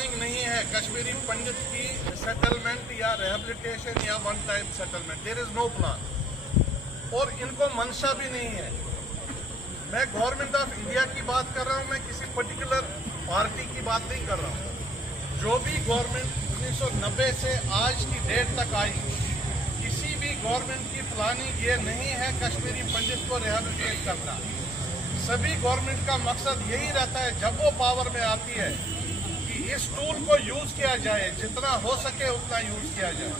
Planning नहीं है कश्मीरी पंडित की सेटलमेंट या रिहेबिलिटेशन या one time settlement. There is no plan और इनको मंशा भी नहीं है. मैं गवर्नमेंट ऑफ इंडिया की बात कर रहा हूँ, मैं किसी पर्टिकुलर पार्टी की बात नहीं कर रहा हूँ. जो भी गवर्नमेंट 1990 से आज की डेट तक आई, किसी भी गवर्नमेंट की प्लानिंग ये नहीं है कश्मीरी पंडित को रिहेबिलिटेट करना. सभी गवर्नमेंट का मकसद यही रहता है जब वो पावर में आती है कि इस टूल को यूज किया जाए, जितना हो सके उतना यूज किया जाए.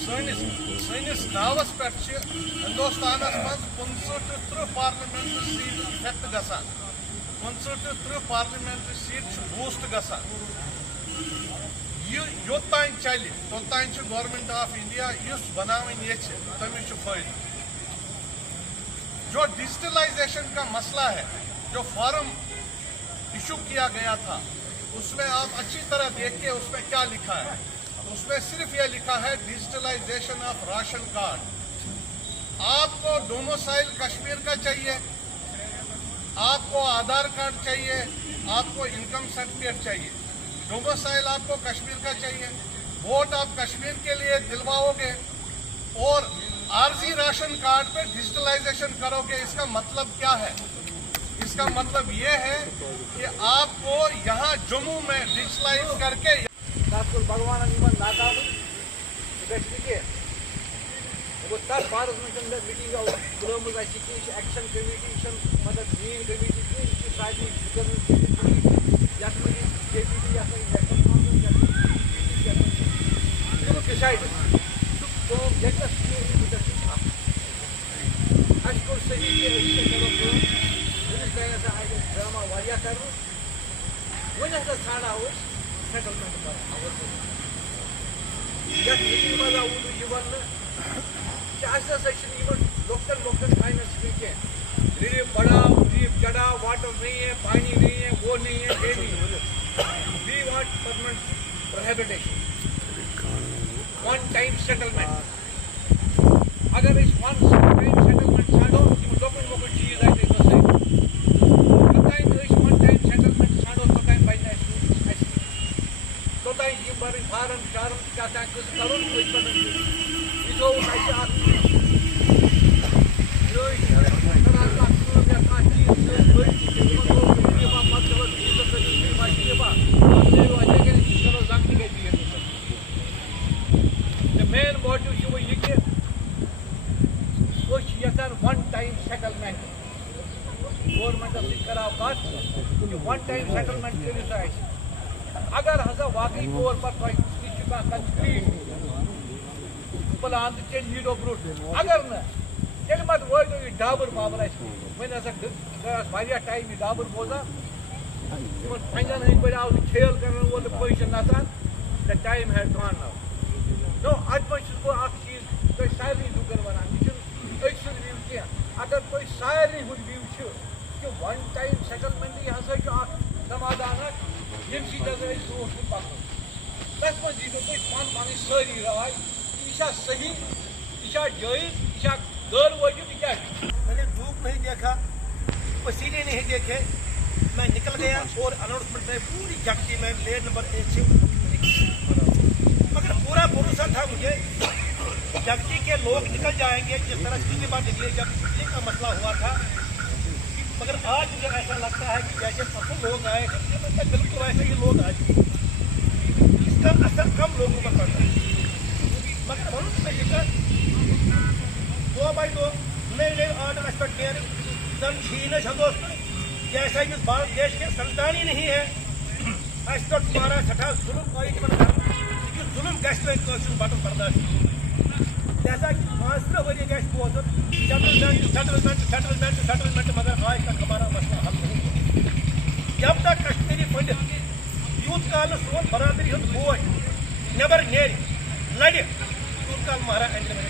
सैनिस नावस पे हिंदुस्तान मज 59 पार्लियामेंट्री सीट इफेक्ट गसान, 59 पार्लियामेंट्री सीट बूस्ट गसान. योतान चल तोतान गवर्नमेंट ऑफ इंडिया युस बनावन ये तमिस फायदा. जो डिजिटलाइजेशन का मसला है, जो फॉर्म इशू किया गया था, उसमें आप अच्छी तरह देखिए उसमें क्या लिखा है. उसमें सिर्फ यह लिखा है डिजिटलाइजेशन ऑफ राशन कार्ड. आपको डोमिसाइल कश्मीर का चाहिए, आपको आधार कार्ड चाहिए, आपको इनकम सर्टिफिकेट चाहिए. डोमिसाइल आपको कश्मीर का चाहिए, वोट आप कश्मीर के लिए दिलवाओगे और आरजी राशन कार्ड पे डिजिटलाइजेशन करोगे. इसका मतलब क्या है? इसका मतलब ये है कि आपको यहाँ जम्मू में डिजिटलाइज करके भगवान तथ बारस में मीटिंग बुलम एक्शन कमेटी मतलब मेन कमेटी सारी डिसाइड ड्रामा वारिया कर वन हसा ठाड़ा सेटलमेंट कर मीटिंग मज वन लोकल लोकल फाइनेंस की रिलीफ बढ़ाओ रिलीफ चढ़ाओ, वाटर नहीं है, पानी नहीं है, वो नहीं है, ये नहीं है. We want permanent rehabilitation, one time settlement. अगर इस वन टाइम सेटलमेंट छाड़ो लोकल लोकल चीज आए वन टाइम सेटलमेंट छाड़ो तो टाइम बन तो बड़ी फार्म शार्म क्या करो मेन मोटिव ये कि यहां वन टाइम सेटलमेंट गवर्नमेंट कराव कत वन टाइम सेटलमेंट कर. अगर हसा वाकई तौर पर कंक्रीट प्लान तो नीडो ब्रोट, अगर न मत वो डाबर पावर वन हसा टाइम डाबर बोजान फंजन हंद पे आव खेल कर वोल पैसे नसान the time had gone now. नो अत मज बह चीज तुम सारे लुकन वन यह व्यू कह अगर तुम सारे हूँ व्यू कि वन टाइम सेटलमेंट यह हसा समाधान यम ब्रो पक तथ मज दी तुम पन सारी राय यह सही, यह जायज, यह गैर वाजिब, क्या. मैंने धूप नहीं देखा, पसीने नहीं देखे, मैं निकल गया और अनाउंसमेंट में पूरी जगती में लेन नंबर 1 से मगर पूरा भरोसा था मुझे जगती के लोग निकल जाएंगे जिस तरह पिछली बार निकले जब बिजली का मसला हुआ था. मगर आज मुझे ऐसा लगता है कि जैसे सफल लोग आए बिल्कुल ऐसे ही लोग आए, इसका असर कम लोगों पर पड़ता है. मगर मनुष्य में जिक्र 2x2 नए नए ऑर्डर पर जन छीन जैसा इस भारत देश के संतान ही नहीं है अस तुम्हारा सठा जुल्म जुल्म गु बटन बर्दाश्त जैसा कि 5 वरी गो सेटलमेंट सेटलमेंट मगर आज तक हमारा मसला हल नहीं हुआ. जब तक कश्मीरी पंडित यूथ काल सोन बरादरी हूँ बोझ नबर नेर लड़ यूथ काल हमारा एंड में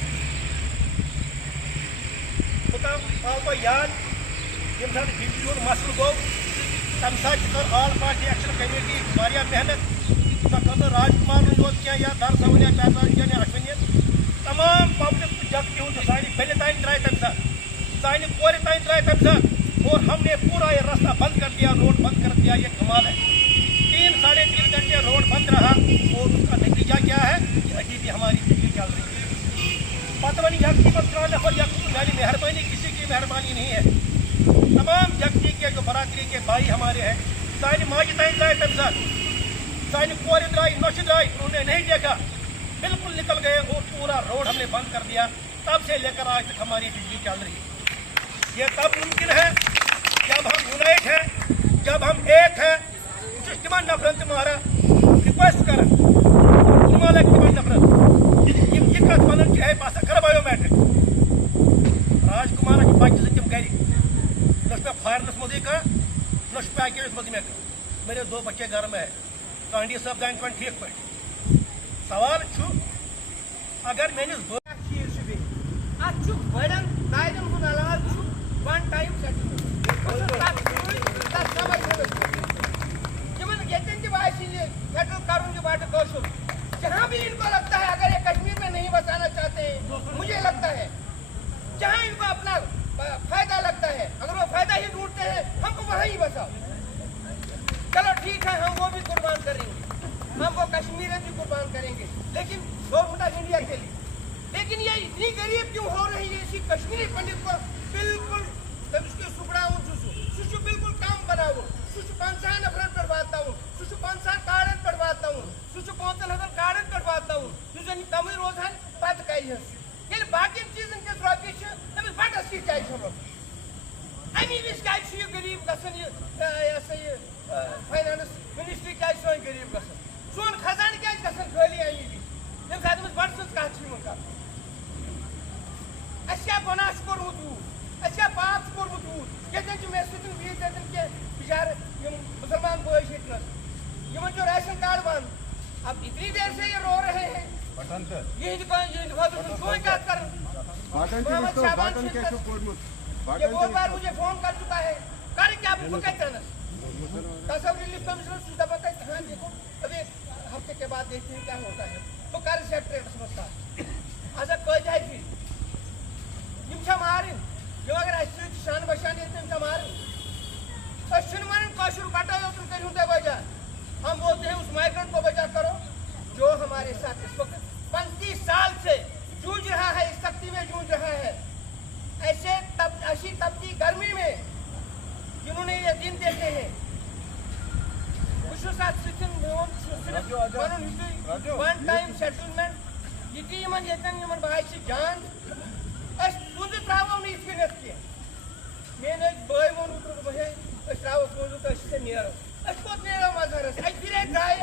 तो याद यम साथ बिजली हूँ मसल गो तम साथ ऑल पार्टी एक्शन कमेटी वारिया मेहनत सो राजकुमार योत क्या या दर सवनिया पैदान अश्विन तमाम पब्लिक जगती हूँ सानी बेल तान त्राए तम साथ सानी कोर तान त्राए तम साथ और हमने पूरा ये रास्ता बंद कर दिया, रोड बंद कर दिया. ये कमाल है. 3.5 घंटे रोड बंद रहा और उसका नतीजा क्या है कि अभी भी हमारी बिजली चल रही है। पतवनी व्यक्ति पर मेरी मेहरबानी किसी की मेहरबानी नहीं है। तमाम व्यक्ति के जो बरादरी के भाई हमारे हैं, सारी माजी ताई द्राय तम साथ, सारी कोरे द्राय नौश द्राय, उन्होंने नहीं देखा, बिल्कुल निकल गए और पूरा रोड हमने बंद कर दिया। तब से लेकर आज तक हमारी बिजली चल रही है। ये तब मुमकिन है जब हम यूनाइट हैं, जब हम एक हैं। तिमन नफरन तुम्हारा रिक्वेस्ट कर तिमन नफरन ये कत वन बस कर बायोमेट्रिक राजकुमार बच्चे तम गर पे फॉरनस मज कह पैकेज मज मेरे 2 बच्चे घर में है। कांडी सब जान पे ठीक पे सवाल अगर मेनिस बड़न दायन हूं अलाज वन टाइम फेडरल कानून की बात कौशल जहाँ भी इनको लगता है अगर ये कश्मीर में नहीं बसाना चाहते हैं, मुझे लगता है जहाँ इनको अपना फायदा लगता है, अगर वो फायदा ही ढूंढते हैं हमको वहाँ ही बसाओ। चलो ठीक है, हम वो भी कुर्बान करेंगे, हम वो कश्मीर भी कुर्बान करेंगे, लेकिन गवर्नमेंट ऑफ इंडिया के लिए। लेकिन ये इतनी गरीब क्यों हो रही है? इसी कश्मीरी पंडित को बिल्कुल सुशु बिल्कुल काम बनाओ, सुशु 500 नफरत पढ़वाता हूँ, सुशु 500 कारण पढ़वाता हूँ, सुशु 5,000 कारण पढ़वाता हूँ, सुशु कमी रोजान पद कई है। ये बाकी चीजन के रोटी से तमिस बटस की चाहिए छोड़ो। अमी विश चाहिए गरीब गसन ये ऐसे ये फाइनेंस मिनिस्ट्री चाहिए सोन गरीब गसन, सोन खजान क्या गसन खाली अमी भी जब साथ में बटस का छी मुका अच्छा बनास कोरमुत अच्छा पाप कोरमुत ये जो मैं सुन भी देते के बिचार मुसलमान बोय शिटनस ये जो राशन कार्ड बन अब इतनी देर से ये रो रहे हैं ये कोई क्या कर मोहम्मद शाबान ये बहुत बार मुझे फोन कर चुका है कर क्या आपको कहते हैं तस्वीर रिलीफ कमिश्नर सीधा बताए हाँ देखो अभी हफ्ते के बाद देखते हैं क्या होता है तो कर सेक्रेटरी समझता है अच्छा कोई जाए फिर मारिन जो अगर ऐसे शान बशान देते मारिन कशुर कटाओ तुम कहीं बजा हम बोलते हैं उस माइग्रेंट को बजा करो जो हमारे साथ इस वक्त 35 साल से जूझ रहा है, इस सख्ती में जूझ रहा है। ऐसी तपती गर्मी में जिन्होंने ये दिन देखे हैं वन टाइम सेटलमेंट ये भाई जान त्रो नी मेन बे वो त्रो से नो कोत नो मजहरस फिर द्राय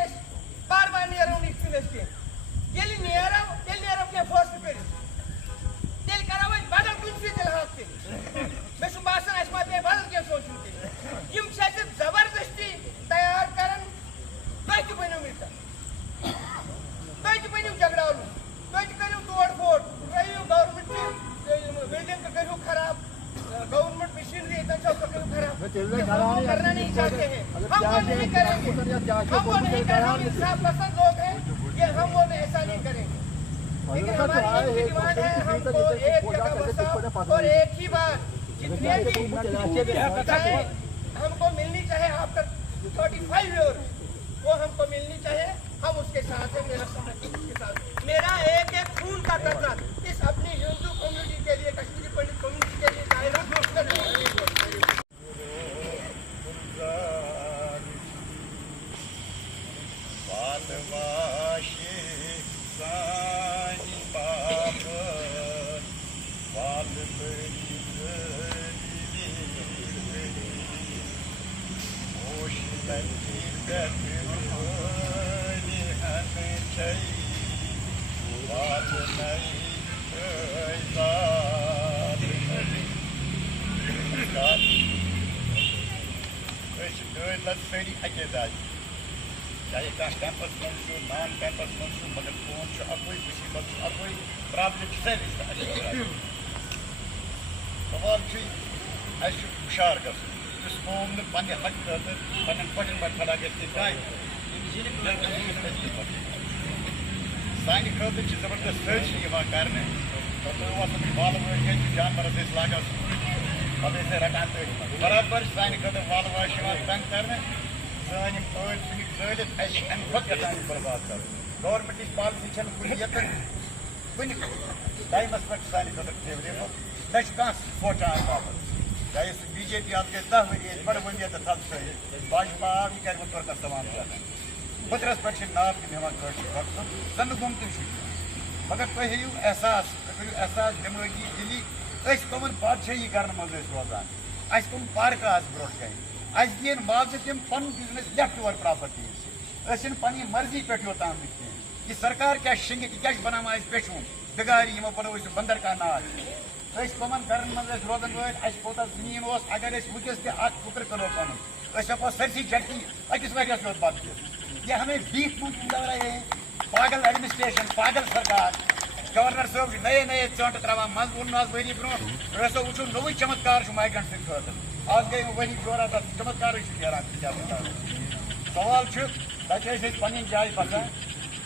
बार बार नो ये नो क्या फोर्स कर करो बदल कुछ हाथ मे बसान पे बदल क्या सोचन जबरदस्ती तैयार कर बनो मीटा बनो झगड़ालू करो तोड़ फोड़ रही गवर्नमेंट बिल्डिंग करो खराब गवर्नमेंट मशीनरी खराब करना नहीं चाहते हैं हम वो नहीं करेंगे हम वो नहीं करेंगे इंसाफ पसंद लोग हैं ये हम वो ऐसा नहीं करेंगे लेकिन हमारी एक डिमांड है हमको एक जगह बसाओ और एक ही बार जितने भी हमको मिलनी चाहे आफ्टर 45 ईयर वो हमको मिलनी चाहिए हम उसके साथ हैं मेरा एक खून का कर्जा इस अपनी हिंदू कम्युनिटी के लिए कश्मीरी पंडित कम्युनिटी के लिए दायरा चाहे कैंपस मन नॉन कैंपस मन मगर फोन अकोई मुसीबत अकोई प्रॉब्लम सवाल हुशार ग पे हक पे पटन पे खड़ा ग सान खतर जबरदस्त सर्च कर वाल वाल जानवर लागान पे रटान बराबर सान खतर वाल वाश तंग कर سٲنۍ یِم ٲڑۍ ژھٕنِکھ زٲلِتھ اَسہِ چھِ اَمہِ کھۄتہٕ گژھان یہِ برباد کَرُن گورمٮ۪نٹٕچ پالسی چھَنہٕ کُنہِ ییٚتٮ۪ن کُنہِ ٹایمَس پٮ۪ٹھ سانہِ خٲطرٕ فیوریبٕل نہ چھُ کانٛہہ سونٛچان اَمہِ باپَتھ چاہے سُہ بی جے پی اَتھ گٔے 10 ؤری ٲسۍ بَڑٕ ؤنِتھ تھَل تھٲیِتھ باجپا آو یہِ کَرِ وۄنۍ تُرکَس تَمام زیادٕ پٔترَس پٮ۪ٹھ چھِ ناو تہِ نِوان کٲشِر وقتَن زَنہٕ گوٚمتٕے چھُ مگر تُہۍ ہیٚیِو احساس تُہۍ کٔرِو احساس دٮ۪مٲغی دِلی أسۍ کٕمَن بادشٲہی کَرنہٕ منٛز ٲسۍ روزان اَسہِ کٕم پارکہٕ آسہٕ برونٛٹھ کَنہِ اَسہِ دِیَن معاوضہٕ تِم پَنُن بِزنِس لیفٹ اوٚوَر پرٛاپَرٹیٖز چھِ أسۍ چھِنہٕ پنٕنہِ مرضی پٮ۪ٹھ یوٚتام کینٛہہ یہِ سرکار کیٛاہ شیٚنگہِ یہِ کیٛاہ چھِ بَناوان اَسہِ پٮ۪ٹھوُن بِگارِ یِمو بَنوو سُہ بندر کا ناگ أسۍ کٕمَن گرن منٛز ٲسۍ روزان وٲلۍ اَسہِ کوتاہ زٔمیٖن اوس اگر أسۍ وٕنکٮ۪س تہِ اکھ کُکر کٕنو پَنُن أسۍ ہٮ۪کو سٲرسٕے جھٹکی أکِس ؤریَس یوت بَتہٕ کھٮ۪تھ یہ ہمیں بیٖٹھ لگ رہے ہیں پاگل ایڈمنسٹریشن پاگل سرکار گورنر صٲب چھِ نئے نئے ژٲنٛٹہٕ ترٛاوان منٛزٕ ووٚن نہٕ آز ؤری برونٛٹھ رسو وٕچھو نوٚوُے چمتکار چھُ مایگرنٹ سٕنٛدِ خٲطرٕ آز گٔے ؤری جورا تَتھ چمتکارٕے چھُ نیران سوال چھُ تَتہِ ٲسۍ أسۍ پنٕنہِ جایہِ بسان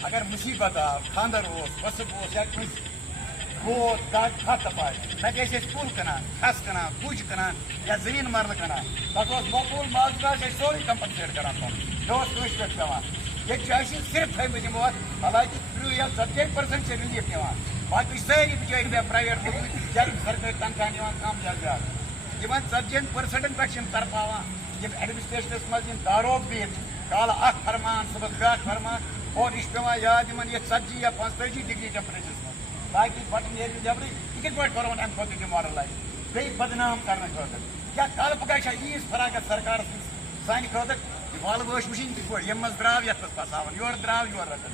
اگر مُصیبت آو خانٛدر اوس وسب اوس یا کٲنٛسہِ گوٚو دگ کھَتھ تپاے نَتہٕ ٲسۍ أسۍ کُل کٕنان کھس کٕنان کُج کٕنان یا زٔمیٖن مرلہٕ کٕنان تَتھ اوس مقبوٗل مازٕ ٲسۍ أسۍ سورُے کمپنسیٹ کران پَنُن مےٚ اوس کٲنٛسہِ پٮ۪ٹھ پٮ۪وان ییٚتہِ چھِ اَسہِ صرف تھٲیمٕتۍ یِمو اَتھ حالانکہِ 30 یا 70% چھِ رِلیٖف نِوان باقٕے سٲری بِچٲرۍ مےٚ پرٛایویٹ لوٚگمٕتۍ یا سرکٲرۍ تنخواہ نِوان کَم یا زیادٕ یِمن 40% پٮ۪ٹھ چھِ یِم ترپاوان یِم ایڈمنسٹریشنَس منٛز یِم داروغ بِہِتھ چھِ کالہٕ اکھ فرمان صُبحس بیٛاکھ فرمان اور یہِ چھُ پٮ۪وان یاد یِمن ییٚتہِ 40 یا 45 ڈگری ٹیمپریچرس منٛز باقٕے بَٹن نیرِ نٮ۪برٕے یہِ کِتھ پٲٹھۍ کَرون اَمہِ کھۄتہٕ ڈِمارَلایز بیٚیہِ بدنام کرنہٕ خٲطرٕ یا کالہٕ پگاہ چھا ییٖژ فراغت سرکارَس منٛز سانہِ خٲطرٕ یہِ والہٕ وٲش وٕچھِنۍ کِتھ پٲٹھۍ ییٚمہِ منٛز درٛاو یَتھ منٛز پھساوان یورٕ درٛاو یورٕ رَٹان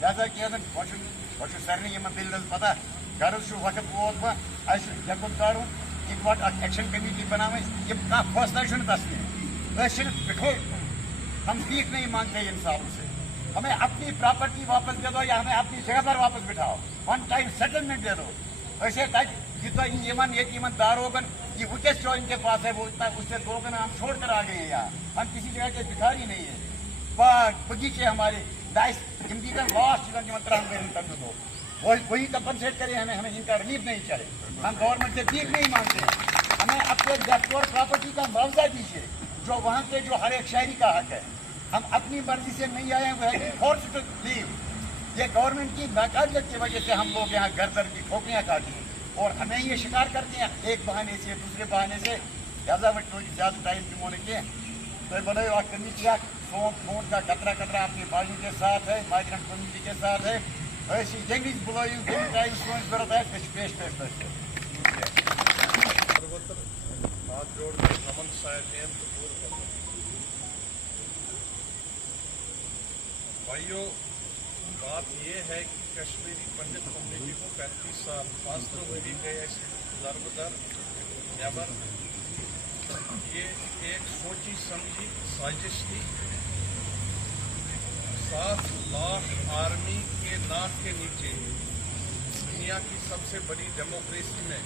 لہذا کینٛژَن گۄڈٕ چھُ سارنٕے یِمن دِلہِ ہٕنٛز پتہ غرض چھُ وقت ووت وۄنۍ اَسہِ چھُ یَکُن کَڑُن اِکوٹ اکھ ایکشن کمیٹی بناوٕنۍ یِم کانٛہہ فٲصلہ چھُنہٕ تسلیم أسۍ چھِنہٕ پِٹھو ہم بھیک نہیں مانگتے انصافوں سے ہمیں اپنی پراپرٹی واپس دے دو یا ہمیں اپنی جگہ پر واپس بٹھاؤ ون ٹائم سیٹلمنٹ دے دو ایسے یہ داروغن یہ وکیس جو ان کے پاس ہے وہ اس سے 2 گنا ہم چھوڑ کر آ گئے ہیں یہاں ہم کسی جگہ کے بھکاری نہیں ہے باغ بغیچے ہمارے زندگی کا لاسٹ تک دو وہی کمپنسیٹ کرے ہمیں ان کا ریلیف نہیں چاہیے ہم گورنمنٹ سے بھیک نہیں مانگتے ہیں ہمیں اپنے لیفٹ اور پراپرٹی کا معاوضہ دیجیے جو وہاں کے جو ہر ایک شہری کا حق ہے ہم اپنی مرضی سے نہیں آئے ہیں وہ فورس ٹو لیو یہ گورنمنٹ کی ناقابلیت کی وجہ سے ہم لوگ یہاں گھر در کی ٹھوکریاں کاٹی اور ہمیں یہ شکار کرتے ہیں ایک بہانے سے دوسرے بہانے سے لہٰذا وہ زیادہ ٹائم دمو نے کیے تو بناؤ آپ کمیٹی فون کا قطرہ قطرہ اپنی باجو کے ساتھ ہے مائیگرنٹ کمیونٹی کے ساتھ ہے ایسی جنگی بلوئنگ جنگ ٹائم سون ضرورت ہے پیش ہاتھ جوڑ کر امن سائن بھائیوں بات یہ ہے کہ کشمیری پنڈت کمیونٹی کو 35 سال 5 ؤری گئے در نیبر یہ ایک سوچی سمجھی سازش تھی 7 لاکھ آرمی کے ناک کے نیچے دنیا کی سب سے بڑی ڈیموکریسی میں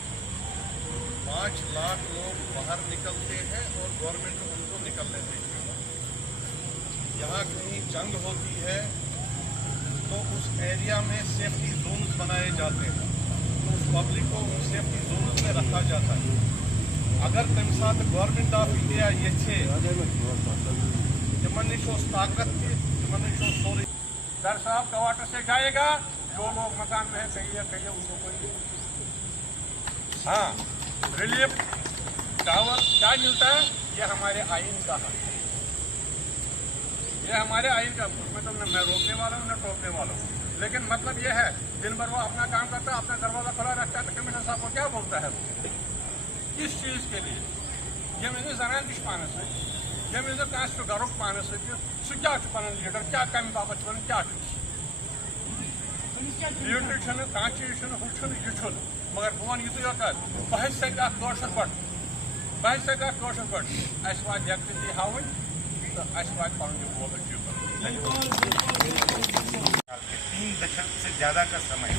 5 لاکھ لوگ باہر نکلتے ہیں اور گورنمنٹ ان کو نکلنے دیتی ہے یہاں کہیں جنگ ہوتی ہے تو اس ایریا میں سیفٹی زونز بنائے جاتے ہیں تو اس پبلک کو ان سیفٹی زونز میں رکھا جاتا ہے اگر تمہیں ساتھ گورنمنٹ آف انڈیا یہ تمن نش طاقت تمن نش سوری در صاحب کواٹر سے جائے گا جو لوگ مکان میں کہیے ان کو کوئی ہاں ریلیف ٹاور کیا ملتا ہے یہ ہمارے آئین کا حق ہے یہ ہمارے آئین کا مطلب نہ میں روکنے والا ہوں نہ ٹوکنے والا ہوں لیکن مطلب یہ ہے دن بھر وہ اپنا کام کرتا ہے اپنا دروازہ کھلا رکھتا ہے تو کمشنر صاحب کو کیا بولتا ہے اس چیز کے لیے یہ زنان تش پانس ستھ یہ گھر پانس ستھ سہ پن لیڈر کیا کم باپت کیا لیڈر کھانا چیز یہ مگر بہ ون یتھے یوت بہ سکر پٹ اس وات یکجہتی ہاؤن تو اس وات پن گول اچیو کریں 3 دشک سے زیادہ کا سمے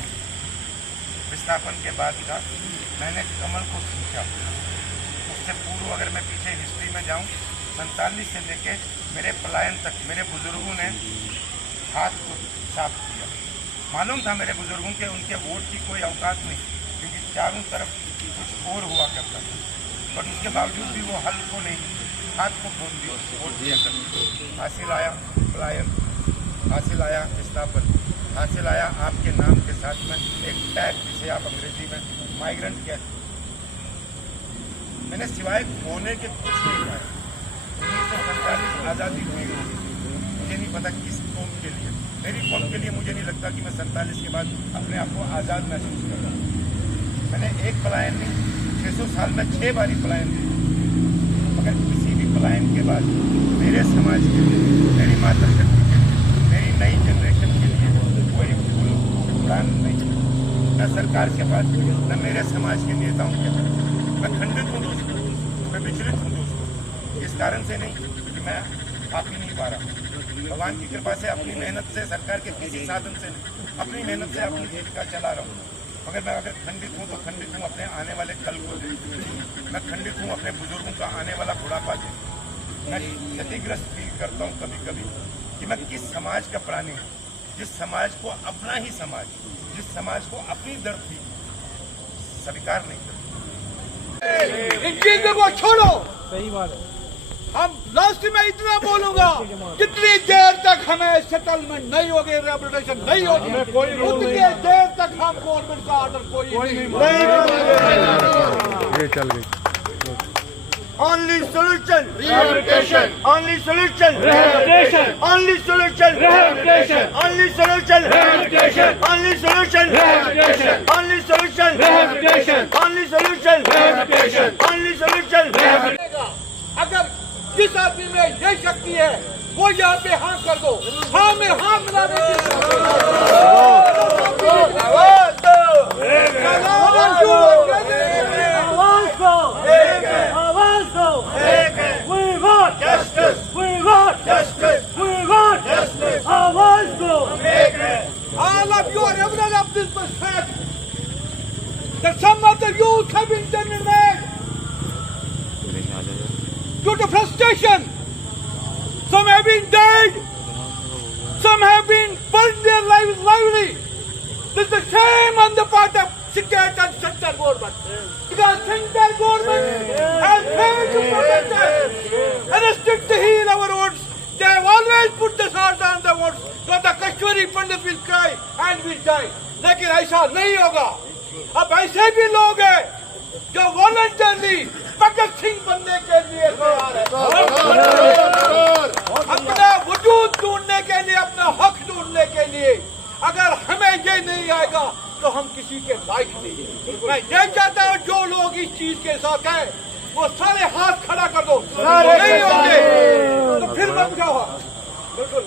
وستھاپن کے بعد کا میں نے کمل کو سیکھا اس سے پورو اگر میں پیچھے ہسٹری میں جاؤں 47 سے لے کے میرے پلائن تک میرے بزرگوں نے ہاتھ کو صاف کیا معلوم تھا میرے بزرگوں کے ان کے ووٹ کی کوئی اوقات نہیں کیونکہ چاروں طرف کچھ اور ہوا کرتا تھا بٹ اس کے باوجود بھی وہ حل کو نہیں हाथ को वोट दिया करते। हासिल आया पलायन, हासिल आया विस्थापन, हासिल आया आपके नाम के साथ में एक टैग जिसे आप अंग्रेजी में माइग्रेंट कहते हैं। मैंने सिवाय खोने के कुछ नहीं पाया। 1947 आज़ादी हुई, मुझे नहीं पता किस कौम के लिए, मेरी कौम के लिए मुझे नहीं लगता कि मैं 47 के बाद अपने आप को आज़ाद महसूस कर रहा हूँ। मैंने एक पलायन नहीं, 600 साल में 6 बारी पलायन दी, मगर किसी भी पलायन के बाद मेरे समाज के लिए, मेरी मातृशक्ति के लिए, मेरी नई जनरेशन के लिए कोई फूल उड़ान नहीं, न सरकार के पास, न मेरे समाज के नेताओं के पास। मैं खंडित हूँ दोस्तों, मैं विचलित हूँ दोस्तों, इस कारण से नहीं कि मैं आप ही नहीं पा रहा। भगवान की कृपा से, अपनी मेहनत से, सरकार के किसी साधन से नहीं, अपनी मेहनत से अपनी जीविका चला रहा हूँ। मगर मैं अगर खंडित हूँ तो खंडित हूँ अपने आने वाले कल को देख, मैं खंडित हूँ अपने बुजुर्गों का आने वाला बुढ़ापा देख। मैं क्षतिग्रस्त फील करता हूँ कभी कभी कि मैं किस समाज का प्राणी हूँ, जिस समाज को अपना ही समाज, जिस समाज को अपनी दर्द भी स्वीकार नहीं करता। इन चीजों को छोड़ो। सही बात है। हम लास्ट में इतना बोलूंगा, जितनी देर तक हमें सेटलमेंट नहीं होगी, रिहेबिलिटेशन नहीं होगी, उतनी देर तक हम गवर्नमेंट का ऑर्डर कोई नहीं। ये चल गई। Only solution rehabilitation. Only solution Rehabilitation. Only solution Rehabilitation. Only solution Rehabilitation. Only solution Rehabilitation. Only solution Rehabilitation. Only solution Rehabilitation. Only solution अगर जिस आदमी में ये शक्ति है वो यहाँ पे हाँ कर दो, हाँ में हाँ मिलाने की आवाज दो, आवाज दो We want justice We want justice We want justice आवाज दो all of you are evidence of this fact that some of the youth have been terminated due to frustration. Some have been died. Some have been burned their lives lively. This is a shame on the part of state and central government. Because central government has failed to protect us and restrict to heal our wounds. They have always put the sword on the wounds so the Kashmiri Pandit will cry and will die. लेकिन ऐसा नहीं होगा। अब ऐसे भी लोग हैं जो वॉलंटरली भगत सिंह बनने के लिए तैयार है, अपना वजूद ढूंढने के लिए, अपना हक ढूंढने के लिए। अगर हमें ये नहीं आएगा तो हम किसी के लायक नहीं है। मैं ये चाहता हूँ जो लोग इस चीज के साथ हैं वो सारे हाथ खड़ा कर दो, नहीं होंगे तो फिर बन जाओ। बिल्कुल